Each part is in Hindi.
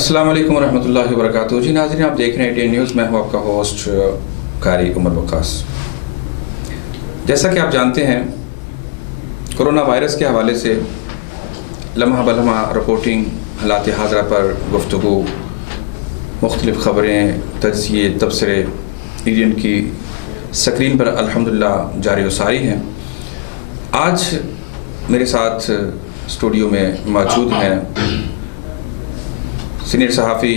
अस्सलाम वालेकुम रहमतुल्लाहि व बरकातुहू। जी नाज़रीन, आप देख रहे हैं टीएन न्यूज़। मैं हूँ आपका होस्ट कारी उमर वक्कास। जैसा कि आप जानते हैं, कोरोना वायरस के हवाले से लम्हा बलम्हा रिपोर्टिंग, हालात हाज़रा पर गुफ्तगू, मुख्तलिफ़ ख़बरें, तज्ज़िये, तबसरे ईडीएन की स्क्रीन पर अल्हम्दुलिल्लाह जारी व सारी हैं। आज मेरे साथ स्टूडियो में मौजूद हैं सीनियर सहाफ़ी,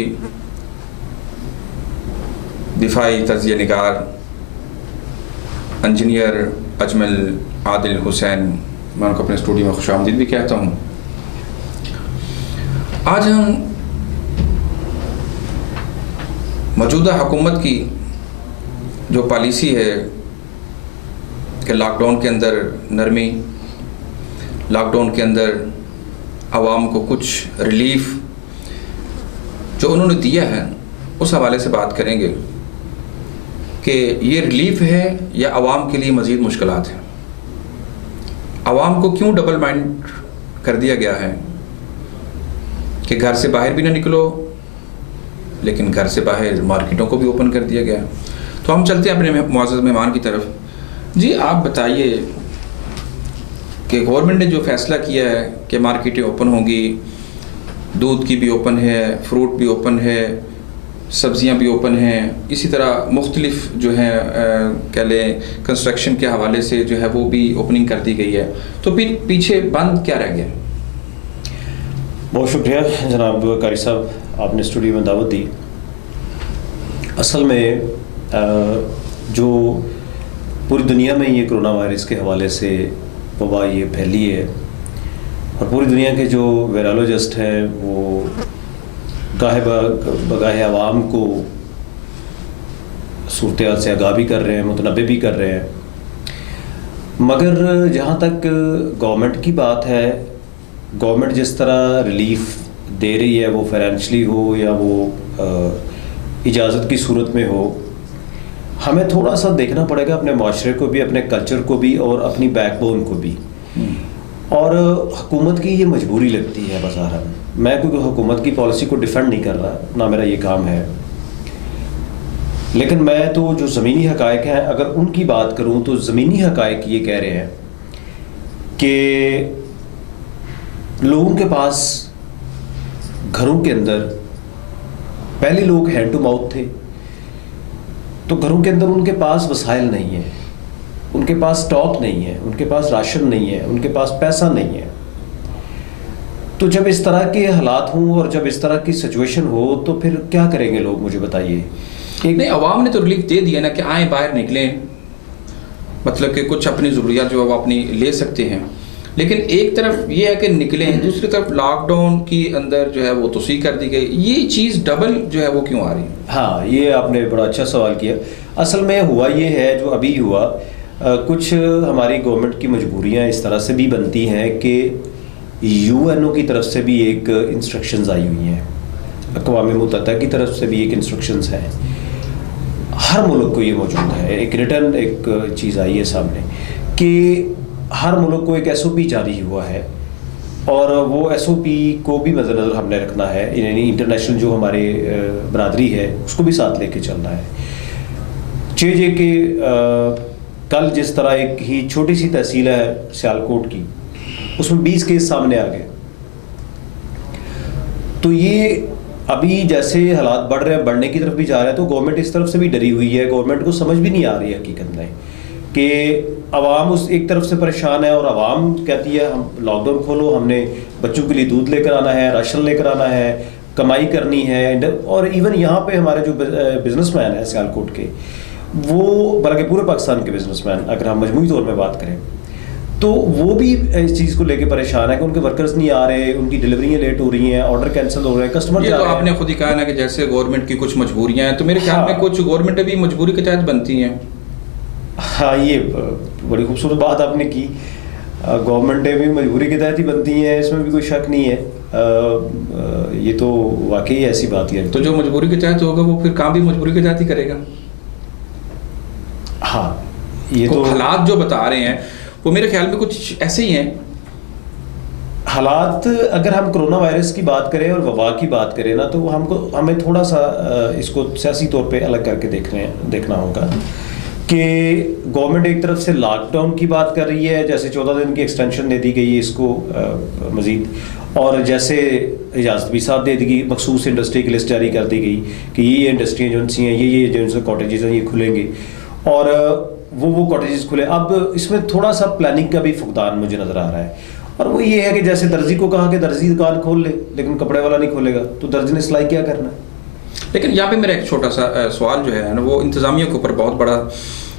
दिफाई तज़्ज़िया निगार, इंजीनियर अजमल आदिल हुसैन। मैं उनको अपने स्टूडियो में खुशामदीद भी कहता हूँ। आज हम मौजूदा हुकूमत की जो पॉलिसी है कि लॉकडाउन के अंदर नरमी, लॉकडाउन के अंदर आवाम को कुछ रिलीफ जो उन्होंने दिया है, उस हवाले से बात करेंगे कि ये रिलीफ है या आवाम के लिए मज़ीद मुश्किलात हैं। आवाम को क्यों डबल माइंड कर दिया गया है कि घर से बाहर भी ना निकलो, लेकिन घर से बाहर मार्केटों को भी ओपन कर दिया गया। तो हम चलते हैं अपने मुअज़्ज़ज़ मेहमान की तरफ। जी, आप बताइए कि गवर्नमेंट ने जो फ़ैसला किया है कि मार्केटें ओपन होंगी, दूध की भी ओपन है, फ्रूट भी ओपन है, सब्ज़ियाँ भी ओपन हैं, इसी तरह मुख्तलिफ जो है कह लें कंस्ट्रक्शन के हवाले से जो है वो भी ओपनिंग कर दी गई है, तो फिर पीछे बंद क्या रह गया? बहुत शुक्रिया जनाब कारी साहब, आपने स्टूडियो में दावत दी। असल में जो पूरी दुनिया में ये कोरोना वायरस के हवाले से वबा ये फैली है और पूरी दुनिया के जो वायरोलॉजिस्ट हैं वो गाहे बगाहे आवाम को सूरत से आगाह भी कर रहे हैं, मुतनब्बे भी कर रहे हैं। मगर जहाँ तक गवर्नमेंट की बात है, गवर्नमेंट जिस तरह रिलीफ दे रही है, वो फाइनेंशली हो या वो इजाज़त की सूरत में हो, हमें थोड़ा सा देखना पड़ेगा अपने माशरे को भी, अपने कल्चर को भी और अपनी बैकबोन को भी। और हुकूमत की ये मजबूरी लगती है बज़ाहिर। मैं क्योंकि हुकूमत की पॉलिसी को डिफेंड नहीं कर रहा, ना मेरा ये काम है, लेकिन मैं तो जो ज़मीनी हक़ाइक़ हैं अगर उनकी बात करूं तो ज़मीनी हक़ाइक़ ये कह रहे हैं कि लोगों के पास घरों के अंदर पहले लोग हैंड टू माउथ थे, तो घरों के अंदर उनके पास वसाइल नहीं है, उनके पास स्टॉक नहीं है, उनके पास राशन नहीं है, उनके पास पैसा नहीं है। तो जब इस तरह के हालात हों और जब इस तरह की सिचुएशन हो तो फिर क्या करेंगे लोग, मुझे बताइए। एक नहीं, अवाम ने तो रिलीफ दे दिया ना कि आए बाहर निकलें, मतलब कि कुछ अपनी ज़रूरियात जो है वो अपनी ले सकते हैं, लेकिन एक तरफ ये है कि निकलें, दूसरी तरफ लॉकडाउन की अंदर जो है वो तोसी कर दी गई। ये चीज़ डबल जो है वो क्यों आ रही है? हाँ, ये आपने बड़ा अच्छा सवाल किया। असल में हुआ ये है जो अभी हुआ, कुछ हमारी गवर्नमेंट की मजबूरियाँ इस तरह से भी बनती हैं कि यूएनओ की तरफ से भी एक इंस्ट्रक्शंस आई हुई हैं, अक़वाम मुत्तहिदा की तरफ से भी एक इंस्ट्रक्शंस हैं, हर मुल्क को ये मौजूद है। एक रिटर्न एक चीज़ आई है सामने कि हर मुल्क को एक एसओपी जारी हुआ है और वो एसओपी को भी मद्देनज़र हमने रखना है, यानी इंटरनेशनल जो हमारे बरादरी है उसको भी साथ लेके चलना है। जे के कल जिस तरह एक ही छोटी सी तहसील है सियालकोट की, उसमें 20 केस सामने आ गए। तो ये अभी जैसे हालात बढ़ रहे हैं, बढ़ने की तरफ भी जा रहे हैं, तो गवर्नमेंट इस तरफ से भी डरी हुई है। गवर्नमेंट को समझ भी नहीं आ रही है हकीकत में कि अवाम उस एक तरफ से परेशान है और अवाम कहती है हम लॉकडाउन खोलो, हमने बच्चों के लिए दूध लेकर आना है, राशन लेकर आना है, कमाई करनी है। और इवन यहाँ पे हमारे जो बिजनेसमैन है सियालकोट के, वो बल्कि पूरे पाकिस्तान के बिजनेसमैन अगर हम मजमूई तौर पर बात करें तो वो भी इस चीज़ को लेकर परेशान है कि उनके वर्कर्स नहीं आ रहे, उनकी डिलीवरियाँ लेट हो रही हैं, ऑर्डर कैंसिल हो रहे हैं, कस्टमर। ये तो आपने खुद ही कहा ना कि जैसे गवर्नमेंट की कुछ मजबूरियाँ हैं, तो मेरे ख्याल में कुछ गवर्नमेंट भी मजबूरी के तहत बनती हैं। हाँ, ये बड़ी खूबसूरत बात आपने की। गवर्नमेंटें भी मजबूरी के तहत ही बनती हैं, इसमें भी कोई शक नहीं है। ये तो वाकई ऐसी बात है। तो जो मजबूरी के तहत होगा वो फिर काम भी मजबूरी के तहत ही करेगा। हाँ, ये तो हालात जो बता रहे हैं वो मेरे ख्याल में कुछ ऐसे ही हैं। हालात अगर हम कोरोना वायरस की बात करें और वबा की बात करें ना, तो हमें थोड़ा सा इसको सियासी तौर पे अलग करके देखना होगा कि गवर्नमेंट एक तरफ से लॉकडाउन की बात कर रही है, जैसे 14 दिन की एक्सटेंशन दे दी गई है इसको मज़ीद, और जैसे इजाज़त भी साथ दे दी गई, मखसूस इंडस्ट्री की लिस्ट जारी कर दी गई कि ये इंडस्ट्री एजेंसी हैं, ये जो कॉटेजेस हैं ये खुलेंगे, और वो कॉटेजेस खुले। अब इसमें थोड़ा सा प्लानिंग का भी फुकदान मुझे नज़र आ रहा है, और वो ये है कि जैसे दर्जी को कहा कि दर्जी दुकान खोल ले, लेकिन कपड़े वाला नहीं खोलेगा, तो दर्जी ने सिलाई क्या करना है। लेकिन यहाँ पे मेरा एक छोटा सा सवाल जो है ना, वो इंतज़ामिया के ऊपर बहुत बड़ा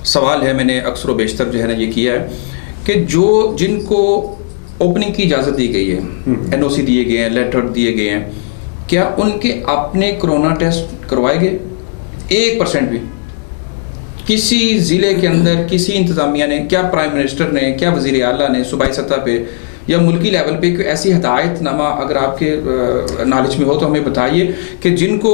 सवाल है। मैंने अक्सर व बेशतर जो है ना ये किया है कि जिनको ओपनिंग की इजाज़त दी गई है, NOC दिए गए हैं, लेटर दिए गए हैं, क्या उनके अपने कोरोना टेस्ट करवाए गए? 1% भी किसी ज़िले के अंदर किसी इंतज़ामिया ने, क्या प्राइम मिनिस्टर ने, क्या वज़ीर आला ने सूबाई सतह पे या मुल्की लेवल पे कोई ऐसी हदायतनामा अगर आपके नॉलेज में हो तो हमें बताइए कि जिनको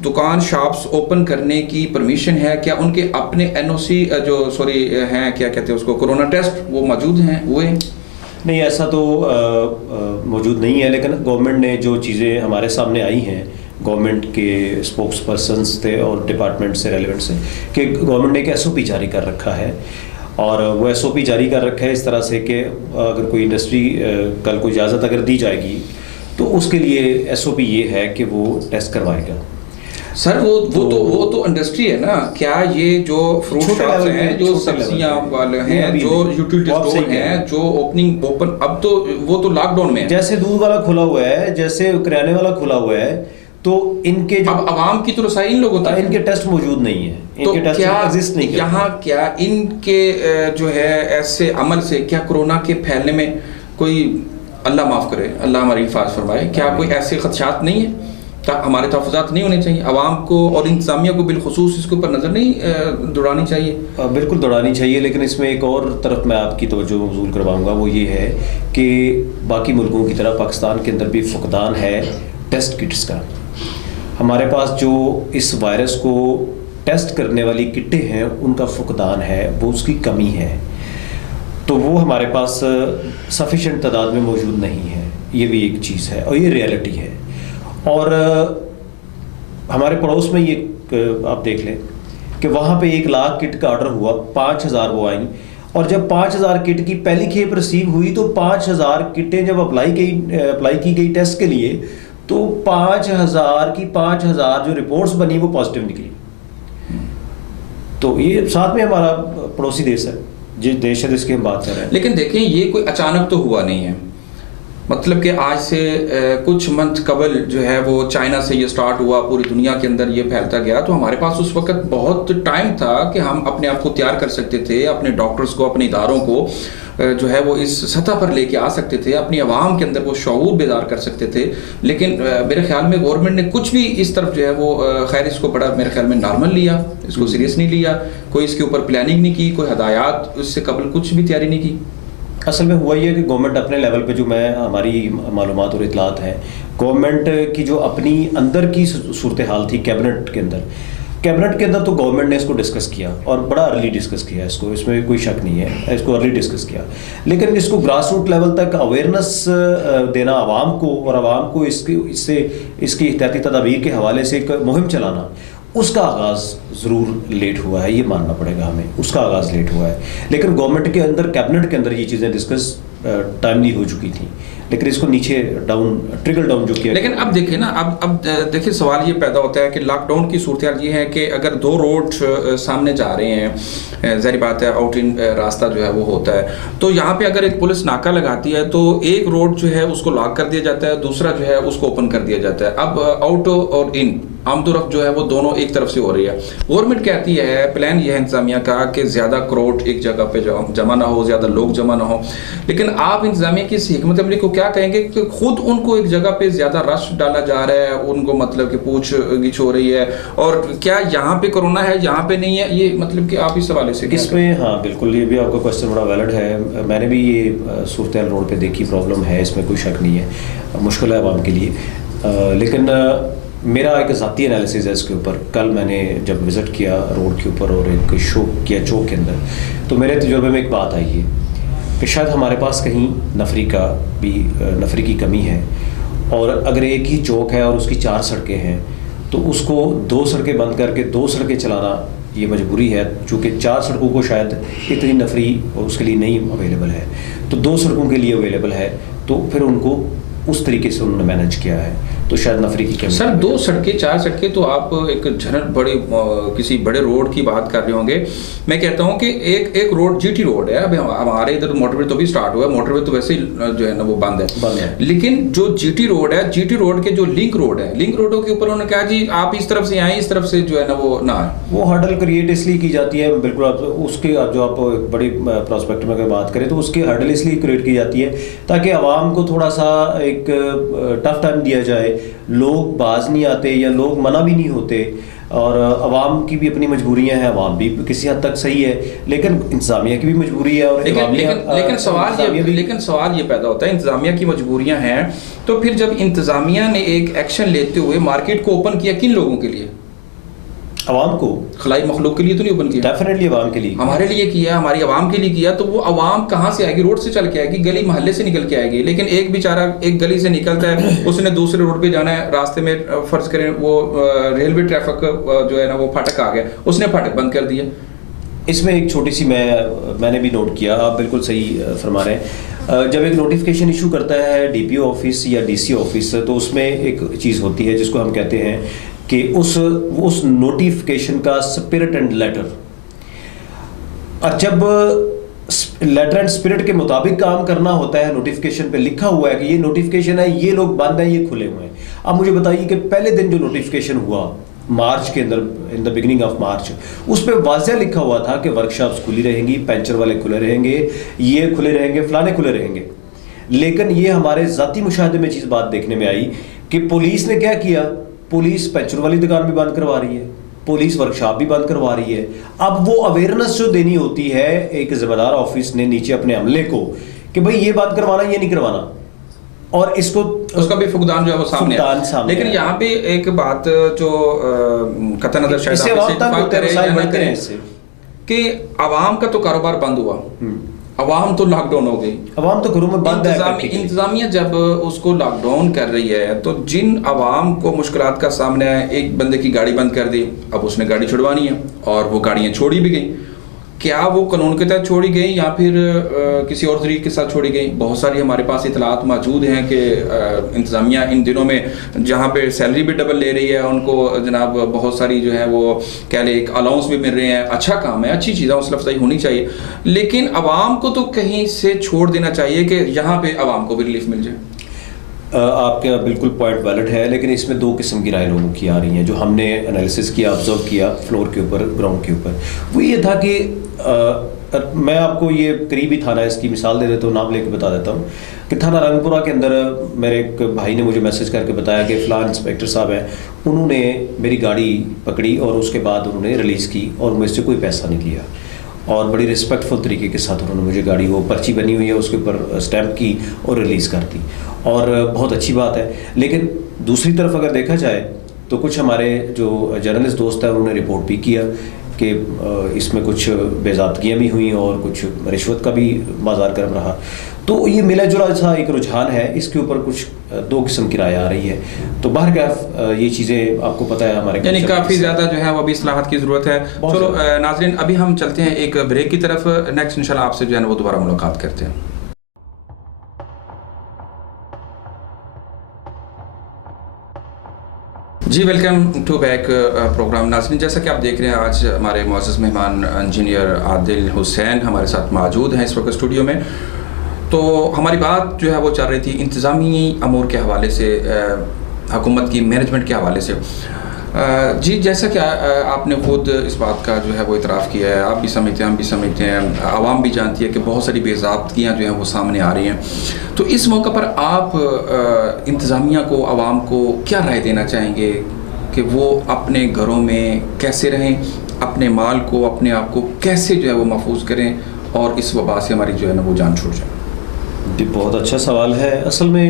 दुकान शॉप्स ओपन करने की परमिशन है, क्या उनके अपने NOC हैं, क्या कहते हैं उसको, कोरोना टेस्ट वो मौजूद हैं, हुए? नहीं, ऐसा तो मौजूद नहीं है, लेकिन गवर्नमेंट ने जो चीज़ें हमारे सामने आई हैं, गवर्नमेंट के स्पोक्स पर्सनस थे और डिपार्टमेंट से रेलिवेंट से, कि गवर्नमेंट ने एक SOP जारी कर रखा है, और वो SOP जारी कर रखा है इस तरह से कि अगर कोई इंडस्ट्री कल को इजाज़त अगर दी जाएगी तो उसके लिए SOP ये है कि वो टेस्ट करवाएगा। सर वो तो इंडस्ट्री है ना, क्या ये जो फ्रूट शॉप्स हैं, जो सब्जियां वाले हैं, जो यूटिलिटी स्टोर हैं, जो ओपन, अब तो वो तो लॉकडाउन में है। जैसे दूध वाला खुला हुआ है, जैसे किराने वाला खुला हुआ है, तो इनके अब आवाम की तो रसाई इन लोगों तक, इनके टेस्ट मौजूद नहीं है, तो इनके टेस्ट एग्जिस्ट नहीं करते। यहाँ क्या इनके जो है ऐसे अमल से क्या कोरोना के फैलने में कोई, अल्लाह माफ़ करे, अल्लाह हमारी हिफाजत फरमाए, क्या कोई ऐसे खदशात नहीं है? हमारे तहफ़्फ़ुज़ात नहीं होने चाहिए? आवाम को और इंतज़ामिया को बिलखुसूस इसके ऊपर नज़र नहीं दौड़ानी चाहिए? बिल्कुल दौड़ानी चाहिए, लेकिन इसमें एक और तरफ मैं आपकी तवज्जो मबज़ूल करवाऊँगा, वो ये है कि बाकी मुल्कों की तरह पाकिस्तान के अंदर भी फुकदान है टेस्ट किट्स का। हमारे पास जो इस वायरस को टेस्ट करने वाली किटें हैं उनका फुकदान है, वो उसकी कमी है, तो वो हमारे पास सफिशेंट तादाद में मौजूद नहीं है। ये भी एक चीज़ है और ये रियलिटी है। और हमारे पड़ोस में ये आप देख लें कि वहाँ पे 1 लाख किट का ऑर्डर हुआ, 5000 वो आई, और जब 5000 किट की पहली खेप रिसीव हुई तो 5000 किटें जब अप्लाई की गई टेस्ट के लिए, तो 5000 की 5000 जो रिपोर्ट्स बनी वो पॉजिटिव निकली। तो ये साथ में हमारा पड़ोसी देश है, जिस देश है जिसकी हम बात कर रहे हैं। लेकिन देखें, ये कोई अचानक तो हुआ नहीं है, मतलब कि आज से कुछ मंथ कबल जो है वो चाइना से ये स्टार्ट हुआ, पूरी दुनिया के अंदर ये फैलता गया, तो हमारे पास उस वक्त बहुत टाइम था कि हम अपने आप को तैयार कर सकते थे, अपने डॉक्टर्स को, अपने इदारों को जो है वो इस सतह पर लेके आ सकते थे, अपनी आवाम के अंदर वो शऊर बेदार कर सकते थे। लेकिन मेरे ख्याल में गवर्नमेंट ने कुछ भी इस तरफ जो है वो खैर इसको बड़ा मेरे ख्याल में नॉर्मल लिया, इसको सीरियस नहीं लिया, कोई इसके ऊपर प्लानिंग नहीं की, कोई हदायत उससे कबल कुछ भी तैयारी नहीं की। असल में हुआ ये कि गवर्नमेंट अपने लेवल पे, जो हमारी मालूमात और इतलात हैं, गवर्नमेंट की जो अपनी अंदर की सूरत हाल थी कैबिनेट के अंदर तो गवर्नमेंट ने इसको डिस्कस किया और बड़ा अर्ली डिस्कस किया इसको, इसमें कोई शक नहीं है, इसको अर्ली डिस्कस किया। लेकिन इसको ग्रास रूट लेवल तक अवेयरनेस देना आवाम को, और आवाम को इससे इसकी एहतियाती तदाबीर के हवाले से एक मुहिम चलाना, उसका आगाज़ ज़रूर लेट हुआ है, ये मानना पड़ेगा हमें, उसका आगाज़ लेट हुआ है। लेकिन गवर्नमेंट के अंदर, कैबिनेट के अंदर ये चीज़ें डिस्कस टाइमली हो चुकी थी, लेकिन इसको नीचे ट्रिकल डाउन जो किया। लेकिन अब देखिए ना, अब देखिए सवाल ये पैदा होता है कि लॉकडाउन की सूरत ये है कि अगर 2 रोड सामने जा रहे हैं, ज़ाहिर बात है आउट इन रास्ता जो है वो होता है, तो यहाँ पे अगर एक पुलिस नाका लगाती है तो एक रोड जो है उसको लॉक कर दिया जाता है, दूसरा जो है उसको ओपन कर दिया जाता है। अब आउट और इन आमदोरफ्त जो है वो दोनों एक तरफ से हो रही है। गवर्नमेंट कहती है, प्लान ये है इंतजामिया का कि ज़्यादा क्राउड एक जगह पे जमा ना हो, ज़्यादा लोग जमा ना हो, लेकिन आप इंतजामिया की हिकमत अमली को क्या कहेंगे कि खुद उनको एक जगह पे ज़्यादा रश डाला जा रहा है, उनको मतलब कि पूछ गिछ हो रही है, और क्या यहाँ पे कोरोना है यहाँ पे नहीं है? ये मतलब कि आप इस हवाले से इसमें, हाँ बिल्कुल, ये भी आपका क्वेश्चन बड़ा वैलिड है। मैंने भी ये सूरत रोड पे देखी, प्रॉब्लम है, इसमें कोई शक नहीं है, मुश्किल है आवाम के लिए। लेकिन मेरा एक ज़ाती एनालिसिस है इसके ऊपर। कल मैंने जब विज़िट किया रोड के ऊपर और एक शो किया चौक के अंदर, तो मेरे तजुर्बे में एक बात आई है कि शायद हमारे पास कहीं नफरी की कमी है, और अगर एक ही चौक है और उसकी 4 सड़कें हैं तो उसको 2 सड़कें बंद करके 2 सड़कें चलाना ये मजबूरी है, चूँकि 4 सड़कों को शायद इतनी नफरी उसके लिए नहीं अवेलेबल है, तो 2 सड़कों के लिए अवेलेबल है, तो फिर उनको उस तरीके से उन्होंने मैनेज किया है, तो शायद नफरी की कमी। सर 2 सड़कें 4 सड़कें तो आप एक किसी बड़े रोड की बात कर रहे होंगे। मैं कहता हूं कि एक रोड जीटी रोड है, अभी हमारे इधर मोटरवे तो भी स्टार्ट हुआ है, मोटरवे तो वैसे ही जो है ना वो बंद है, लेकिन जो जीटी रोड है, जीटी रोड के जो लिंक रोड है, लिंक रोडों के ऊपर उन्होंने कहा जी आप इस तरफ से आए, इस तरफ से जो है ना वो ना आए। वो हर्डल क्रिएट इसलिए की जाती है, बिल्कुल आप उसके जो आप बड़ी प्रोस्पेक्ट में अगर बात करें तो उसकी हर्डल इसलिए क्रिएट की जाती है ताकि आवाम को थोड़ा सा एक टफ टाइम दिया जाए, लोग बाज नहीं आते या लोग मना भी नहीं होते, और अवाम की भी अपनी मजबूरियां हैं, अवाम भी किसी हद तक सही है, लेकिन इंतजामिया की भी मजबूरी है। और लेकिन सवाल ये पैदा होता है, इंतजामिया की मजबूरियां हैं, तो फिर जब इंतजामिया ने एक एक्शन लेते हुए मार्केट को ओपन किया, किन लोगों के लिए? अवाम को, खलाई मखलूक के लिए तो नहीं ओपन किया, डेफिनेटली अवाम के लिए, हमारे लिए किया, हमारी अवाम के लिए किया। तो वो अवाम कहाँ से आएगी? रोड से चल के आएगी, गली मोहल्ले से निकल के आएगी। लेकिन एक बेचारा एक गली से निकलता है, उसने दूसरे रोड पे जाना है, रास्ते में फर्ज करें वो रेलवे ट्रैफिक जो है ना वो फाटक आ गया, उसने फाटक बंद कर दिया। इसमें एक छोटी सी मैंने भी नोट किया, आप बिल्कुल सही फरमा रहे हैं। जब एक नोटिफिकेशन इशू करता है डीपीओ ऑफिस या डीसी ऑफिस, तो उसमें एक चीज़ होती है जिसको हम कहते हैं कि उस नोटिफिकेशन का स्पिरिट एंड लेटर, और जब लेटर एंड स्पिरिट के मुताबिक काम करना होता है, नोटिफिकेशन पे लिखा हुआ है कि ये नोटिफिकेशन है, ये लोग बंद हैं, ये खुले हुए हैं। अब मुझे बताइए कि पहले दिन जो नोटिफिकेशन हुआ मार्च के अंदर, in the beginning of March, उस पर वाज़ह लिखा हुआ था कि वर्कशॉप्स खुली रहेंगी, पंचर वाले खुले रहेंगे, ये खुले रहेंगे, फलाने खुले रहेंगे। लेकिन ये हमारे ज़ाती मुशाहदे में चीज़ बात देखने में आई कि पुलिस ने क्या किया, पुलिस पंचर वाली दुकान भी बंद करवा रही है, पुलिस वर्कशॉप भी बंद करवा रही है। अब वो अवेयरनेस जो देनी होती है एक जिम्मेदार ऑफिस ने नीचे अपने अमले को कि भाई ये बात करवाना, ये नहीं करवाना, और इसको उसका भी फुकदान जो है वो सामने है। लेकिन यहाँ पे एक बात जो कतई नजर शायद कि अवाम का तो कारोबार बंद हुआ, अवाम तो लॉकडाउन हो गई, अवाम तो घरों में बंद है। इंतजामिया जब उसको लॉकडाउन कर रही है तो जिन अवाम को मुश्किलात का सामना है, एक बंदे की गाड़ी बंद कर दी, अब उसने गाड़ी छुड़वानी है और वो गाड़ियाँ छोड़ी भी गई। क्या वो कानून के तहत छोड़ी गई या फिर किसी और तरीके के साथ छोड़ी गई? बहुत सारी हमारे पास इतलात मौजूद हैं कि इंतज़ामिया इन दिनों में जहाँ पे सैलरी भी डबल ले रही है, उनको जनाब बहुत सारी जो है वो कह ले एक अलाउंस भी मिल रहे हैं। अच्छा काम है, अच्छी चीज़ है, हौसला अफजाई होनी चाहिए, लेकिन आवाम को तो कहीं से छोड़ देना चाहिए कि यहाँ पे आवाम को भी रिलीफ मिल जाए। आपका बिल्कुल पॉइंट वैलिड है, लेकिन इसमें 2 किस्म की राय लोगों की आ रही हैं। जो हमने एनालिसिस किया, ऑब्जर्व किया फ्लोर के ऊपर, ग्राउंड के ऊपर, वो ये था कि मैं आपको ये करीबी थाना इसकी मिसाल दे देता हूँ, नाम लेके बता देता हूँ कि थाना रंगपुरा के अंदर मेरे एक भाई ने मुझे मैसेज करके बताया कि फ़लाँ इंस्पेक्टर साहब हैं, उन्होंने मेरी गाड़ी पकड़ी और उसके बाद उन्होंने रिलीज़ की और मुझसे कोई पैसा नहीं लिया, और बड़ी रिस्पेक्टफुल तरीके के साथ उन्होंने मुझे गाड़ी, वो पर्ची बनी हुई है उसके ऊपर स्टैम्प की और रिलीज़ कर दी, और बहुत अच्छी बात है। लेकिन दूसरी तरफ अगर देखा जाए तो कुछ हमारे जो जर्नलिस्ट दोस्त हैं उन्होंने रिपोर्ट भी किया कि इसमें कुछ बेज़ाबतगियाँ भी हुई और कुछ रिश्वत का भी बाजार गर्म रहा। तो ये मिला जुला सा एक रुझान है, इसके ऊपर कुछ 2 किस्म की राय आ रही है। तो बहरकैफ ये चीज़ें आपको पता है हमारे, यानी काफ़ी ज़्यादा जो है वो अभी इस्लाहात की ज़रूरत है। चलो नाज़रीन, अभी हम चलते हैं एक ब्रेक की तरफ, नेक्स्ट इंशाल्लाह आपसे जो है वो दोबारा मुलाकात करते हैं। जी वेलकम टू बैक प्रोग्राम। नाज़रीन, जैसा कि आप देख रहे हैं आज हमारे मुअज़्ज़ज़ मेहमान इंजीनियर आदिल हुसैन हमारे साथ मौजूद हैं इस वक्त स्टूडियो में। तो हमारी बात जो है वो चल रही थी इंतज़ामी अमूर के हवाले से, हुकूमत की मैनेजमेंट के हवाले से। जी जैसा कि आपने खुद इस बात का जो है वो इतराफ़ किया है, आप भी समझते हैं, हम भी समझते हैं, आवाम भी जानती है कि बहुत सारी बेज़ाब्तियाँ जो हैं वो सामने आ रही हैं। तो इस मौका पर आप इंतज़ामिया को, आवाम को क्या राय देना चाहेंगे कि वो अपने घरों में कैसे रहें, अपने माल को, अपने आप को कैसे जो है वो महफूज करें और इस वबा से हमारी जो है ना वो जान छूट जाए? जी बहुत अच्छा सवाल है। असल में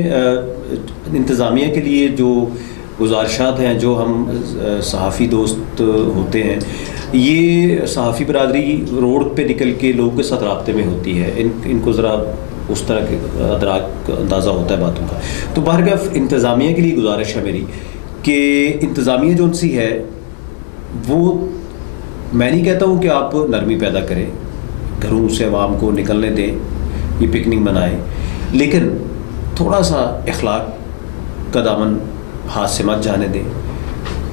इंतज़ामिया के लिए जो गुजारिशात हैं जो हम सहाफ़ी दोस्त होते हैं, ये सहाफ़ी बरादरी रोड पे निकल के लोगों के साथ राब्ते में होती है, इनको ज़रा उस तरह के अंदाज़ा होता है बातों का। तो बहरकैफ़ इंतज़ामिया के लिए गुजारिश है मेरी कि इंतज़ामिया जो उनसी है वो, मैं नहीं कहता हूँ कि आप नरमी पैदा करें, घरों से आवाम को निकलने दें, ये पिकनिक मनाएं, लेकिन थोड़ा सा अखलाक का दामन हाथ से मत जाने दें,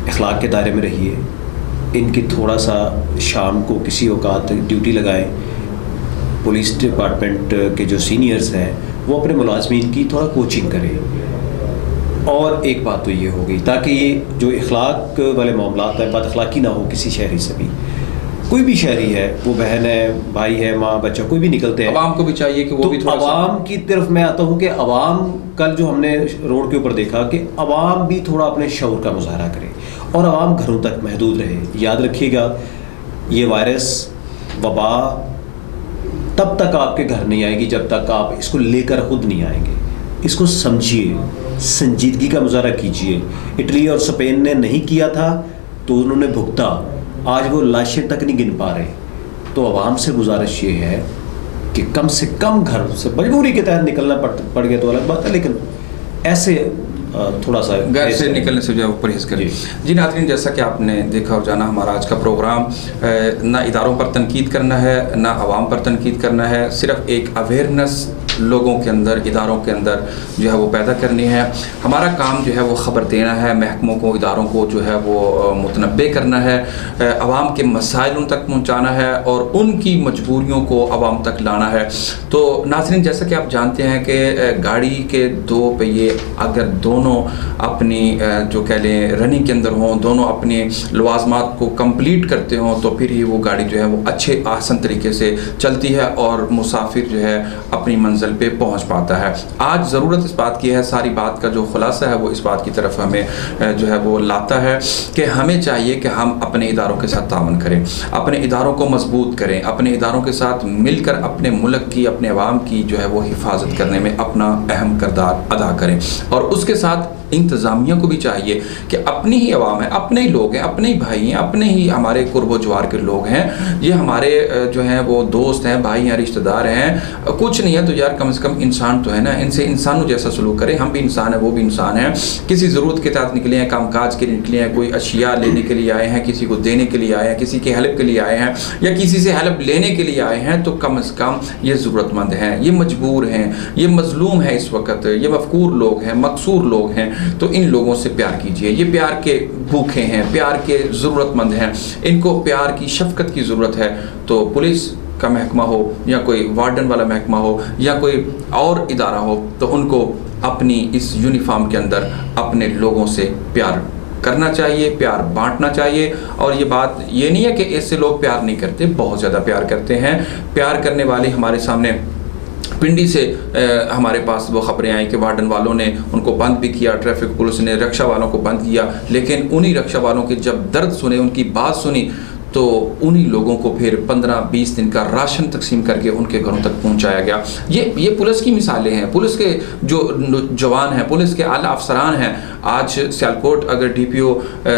अखलाक के दायरे में रहिए। इनकी थोड़ा सा शाम को किसी औकात ड्यूटी लगाएं, पुलिस डिपार्टमेंट के जो सीनियर्स हैं वो अपने मुलाजमीन की थोड़ा कोचिंग करें। और एक बात तो ये होगी ताकि ये जो अखलाक वाले मामलात हैं, बद अखलाकी ना हो किसी शहरी से भी। कोई भी शहरी है, वो बहन है, भाई है, माँ बच्चा, कोई भी निकलते हैं, अवाम को भी चाहिए कि वो तो भी थोड़ा अवाम की तरफ मैं आता हूँ कि अवाम, कल जो हमने रोड के ऊपर देखा कि अवाम भी थोड़ा अपने शऊर का मुजाहरा करे और अवाम घरों तक महदूद रहे। याद रखिएगा, ये वायरस वबा तब तक आपके घर नहीं आएगी जब तक आप इसको लेकर खुद नहीं आएंगे। इसको समझिए, संजीदगी का मुजाहरा कीजिए। इटली और स्पेन ने नहीं किया था तो उन्होंने भुगता, आज वो लाशें तक नहीं गिन पा रहे। तो आवाम से गुजारिश ये है कि कम से कम घर से मजबूरी के तहत निकलना पड़ गया तो अलग बात है, लेकिन ऐसे थोड़ा सा घर से निकलने से जो है वो परहेज़ करें। जी नाज़रीन, जैसा कि आपने देखा और जाना, हमारा आज का प्रोग्राम ना इदारों पर तनकीद करना है ना आवाम पर तनकीद करना है, सिर्फ एक अवेयरनेस लोगों के अंदर, इदारों के अंदर जो है वो पैदा करनी है। हमारा काम जो है वो ख़बर देना है, महकमों को, इदारों को जो है वो मुतनब्बे करना है, आवाम के मसाइल उन तक पहुँचाना है और उनकी मजबूरियों को आवाम तक लाना है। तो नाज़रीन, जैसा कि आप जानते हैं कि गाड़ी के दो पहिए अगर दोनों अपनी जो कह लें रनिंग के अंदर हों, दोनों अपने लवाजमात को कंप्लीट करते हों, तो फिर ही वो गाड़ी जो है वो अच्छे आसान तरीके से चलती है और मुसाफिर जो है अपनी मंजिल पे पहुंच पाता है। आज ज़रूरत इस बात की है, सारी बात का जो खुलासा है वो इस बात की तरफ हमें जो है वो लाता है कि हमें चाहिए कि हम अपने इदारों के साथ तावन करें, अपने इदारों को मजबूत करें, अपने इदारों के साथ मिलकर अपने मुल्क की, अपने अवाम की जो है वो हिफाजत करने में अपना अहम किरदार अदा करें। और उसके साथ इंतज़ामिया को भी चाहिए कि अपनी ही अवाम है, अपने ही लोग हैं, अपने ही भाई हैं, अपने ही हमारे कुर्बो जवार के लोग हैं, ये हमारे जो हैं वो दोस्त हैं, भाई हैं, रिश्तेदार हैं, कुछ नहीं है तो यार कम से कम इंसान तो है ना, इनसे इंसानों जैसा सलूक करें। हम भी इंसान हैं, वो भी इंसान हैं, किसी ज़रूरत के तहत निकले हैं, कामकाज के लिए निकले हैं, कोई अशिया लेने के लिए आए हैं, किसी को देने के लिए आए हैं, किसी की हेल्प के लिए आए हैं या किसी से हेल्प लेने के लिए आए हैं, तो कम से कम ये ज़रूरतमंद हैं, ये मजबूर हैं, ये मजलूम है इस वक्त, ये मफकूर लोग हैं, मकसूर लोग हैं। तो इन लोगों से प्यार कीजिए, ये प्यार के भूखे हैं, प्यार के ज़रूरतमंद हैं, इनको प्यार की, शफ़क़त की ज़रूरत है। तो पुलिस का महकमा हो या कोई वार्डन वाला महकमा हो या कोई और इदारा हो, तो उनको अपनी इस यूनिफॉर्म के अंदर अपने लोगों से प्यार करना चाहिए, प्यार बांटना चाहिए। और ये बात ये नहीं है कि इससे लोग प्यार नहीं करते, बहुत ज़्यादा प्यार करते हैं। प्यार करने वाले हमारे सामने पिंडी से हमारे पास वो खबरें आई कि वार्डन वालों ने उनको बंद भी किया, ट्रैफिक पुलिस ने रक्षा वालों को बंद किया, लेकिन उन्हीं रक्षा वालों के जब दर्द सुने, उनकी बात सुनी, तो उन्हीं लोगों को फिर 15-20 दिन का राशन तकसीम करके उनके घरों तक पहुंचाया गया। ये पुलिस की मिसालें हैं, पुलिस के जो जवान हैं, पुलिस के आला अफसरान हैं। आज सियालकोट, अगर DPO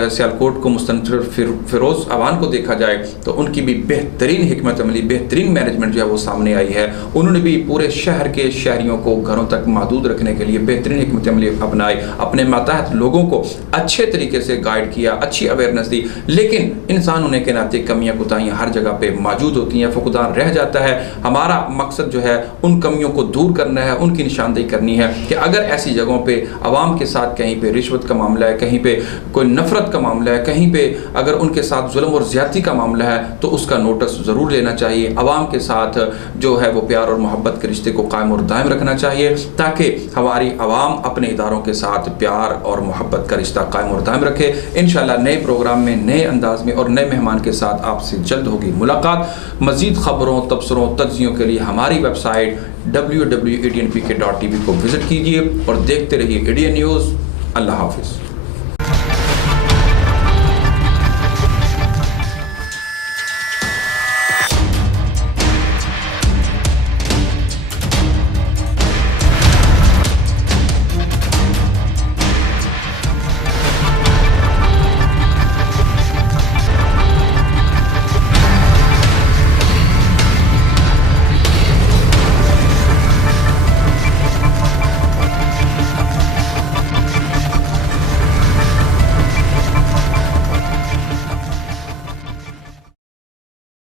सियालकोट को मुस्तनफिर फिरोज़ अवान को देखा जाए तो उनकी भी बेहतरीन हिकमत अमली, बेहतरीन मैनेजमेंट जो है वो सामने आई है। उन्होंने भी पूरे शहर के शहरियों को घरों तक महदूद रखने के लिए बेहतरीन हिकमत अमली अपनाई, अपने मातहत लोगों को अच्छे तरीके से गाइड किया, अच्छी अवेयरनेस दी। लेकिन इंसान होने के नाते कमियां कुताहियां हर जगह पे मौजूद होती हैं, फुकदान रह जाता है। हमारा मकसद जो है उन कमियों को दूर करना है, उनकी निशानदेही करनी है कि अगर ऐसी जगहों पे आवाम के साथ कहीं पे रिश्वत का मामला है, कहीं पे कोई नफरत का मामला है, कहीं पे अगर उनके साथ जुल्म और ज्यादती का मामला है, तो उसका नोटिस ज़रूर लेना चाहिए। आवाम के साथ जो है वो प्यार और मोहब्बत के रिश्ते को कायम और दायम रखना चाहिए, ताकि हमारी आवाम अपने इदारों के साथ प्यार और मोहब्बत का रिश्ता कायम और दायम रखे। इंशाल्लाह नए प्रोग्राम में, नए अंदाज में और नए मेहमान के साथ आपसे जल्द होगी मुलाकात। मज़ीद ख़बरों, तबसरों, तज्ज़ियों के लिए हमारी वेबसाइट www.adnpk.tv को विज़िट कीजिए और देखते रहिए ADN न्यूज़। अल्लाह हाफ़िज़।